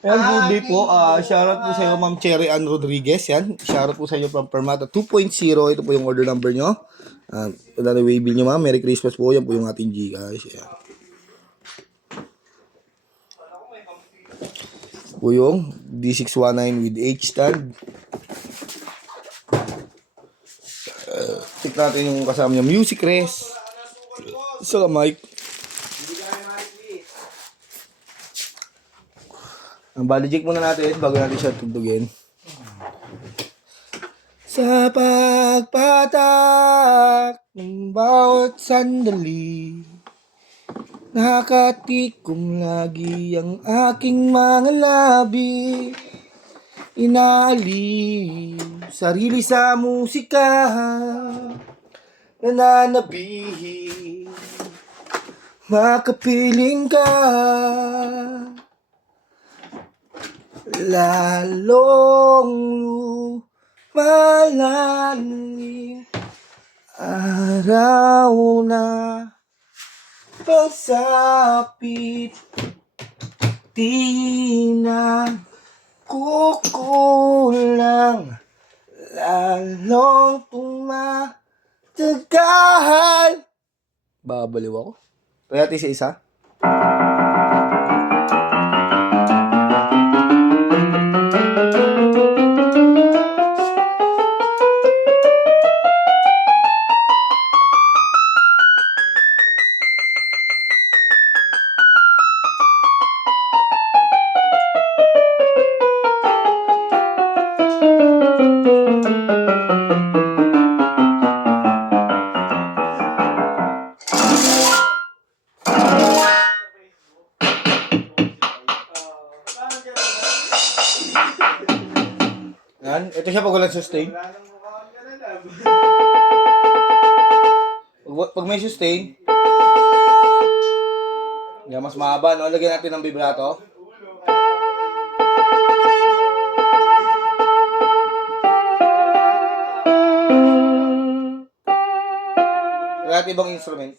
Ayan, good day po. Shoutout po sa iyo, Ma'am Cherry Ann Rodriguez. Yan. Shoutout po sa inyo from Permata 2.0. Ito po yung order number nyo. Another way bill nyo, ma'am. Merry Christmas po. Yan po yung ating Gcash. Yan. Po yung D619 with H stand. Tik natin yung kasama niya. Music Res. Isa ka, Mike. Ang bali-check muna natin bago natin siya tugtugin. Sa pagpatak ng bawat sandali, nakatikom lagi ang aking mga labi. Inaaliw sarili sa musika, nananabihi, makapiling ka. Lalong lumalalim araw na pagsapit, di na kukulang, lalong tumatagal. Babaliw ako. Kaya natin sa isa. Yan. Ito siya pag walang sustain. Pag may sustain, yan, mas mahaba, no? Lagyan natin ng vibrato. Lagyan natin ibang instrument.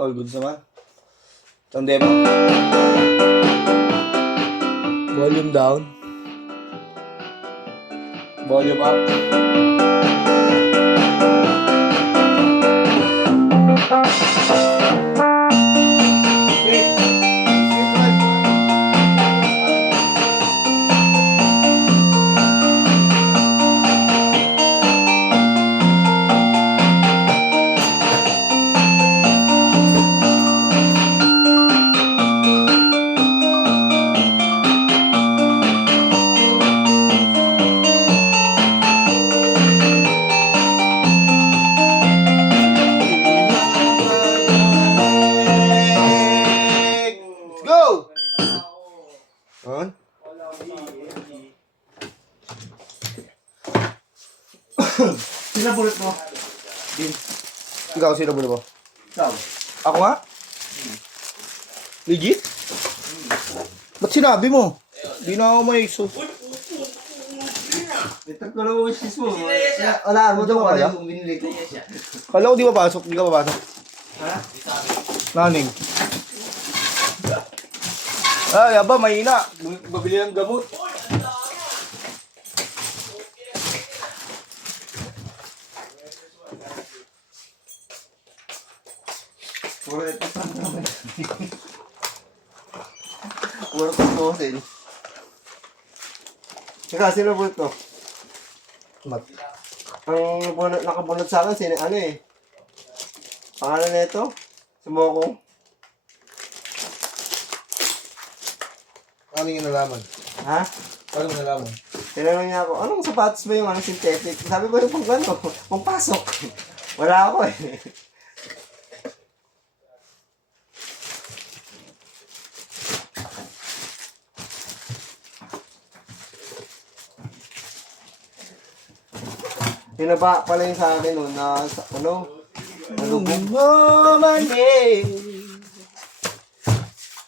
All good naman. Itong demo. Volume down. Volume up. Sino bulot mo? Din. Ikaw, sino bulot mo? Ikaw. Ako nga? Legit? Ba't sinabi mo? Di na ako may sus. Ito ko lang wishes mo. Wala, mo daw pala yung binili ko. Kala ko di papasok, di ka papasok. Ha? Naning. Ay, aba, mahina. Babili ng gamot. Puro ito pa naman. Puro tutusin. Teka, sino bulot to? Mat. Ang nakabunot sa akin, sino ano eh. Pangalan na ito? Sumoko. Ano yung nalaman? Ha? Ano yung nalaman? Tinanong niya ako, anong sapatos ba yung ano, synthetic? Sabi ko yung pang ano, pang pasok. Wala ako eh. Hinaba pala yung sa akin nun na ano? Nalubog.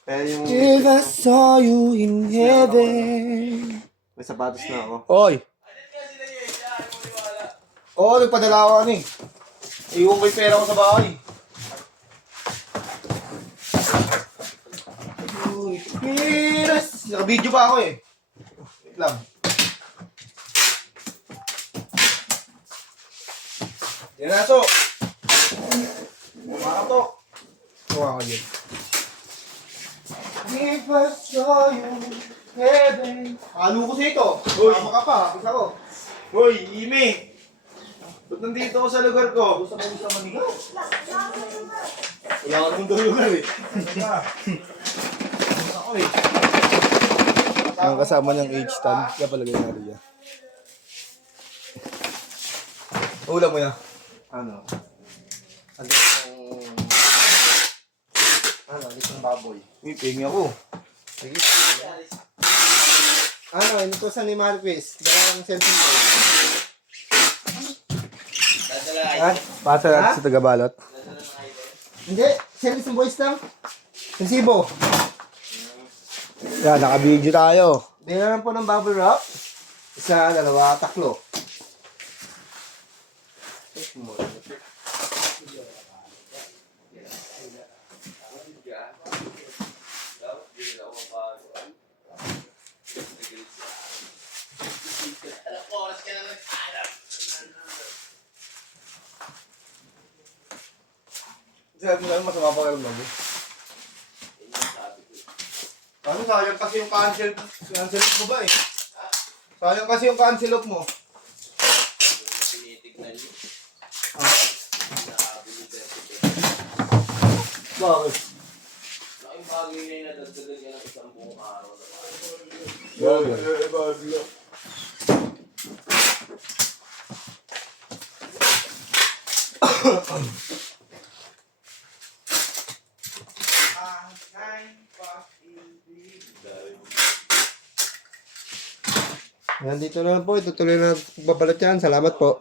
Pero yung If I saw you in heaven. may sapatos na ako. Oy! Oo, nagpadala ako ano eh. Iwan ko yung pera ko sa bahay. Uy, Piras! Naka-video pa ako eh. Wait lang. Yan na, so. Makatok. Tuwa ka dyan. If I saw you in heaven. Halo ko sa ito. Tama ka pa. Kita ko. Hoy, Ime! Ba't nandito ako sa lugar ko? Gusto mo sa manigaw? Wala ka naman daw lugar eh. Ako eh. Ang kasama niyang H-stand, kaya palagay na rin yan. Ulam mo yan. Ano? Ano yung... Ano? Litong baboy. Uy, pengi ako. Sige. Ano? Ito sa ni Marquez. Dala ng cellphone ko. Ah, pasa natin sa tagabalot. Hindi. Service ng boys lang. Sensibo. Yan, naka-video tayo. Dala lang po ng bubble wrap. Isa, dalawa, tatlo. Sabi mo lang, masama pa kayo mo. Ano, sayang kasi yung cancelop mo ba eh? Sayang kasi yung cancelop mo. Tinitignan niyo. Bakit? Laking bagay na yung nadagdagan niya ng isang buong araw. Yan, dito na lang po. Itutuloy na babalot yan. Salamat po.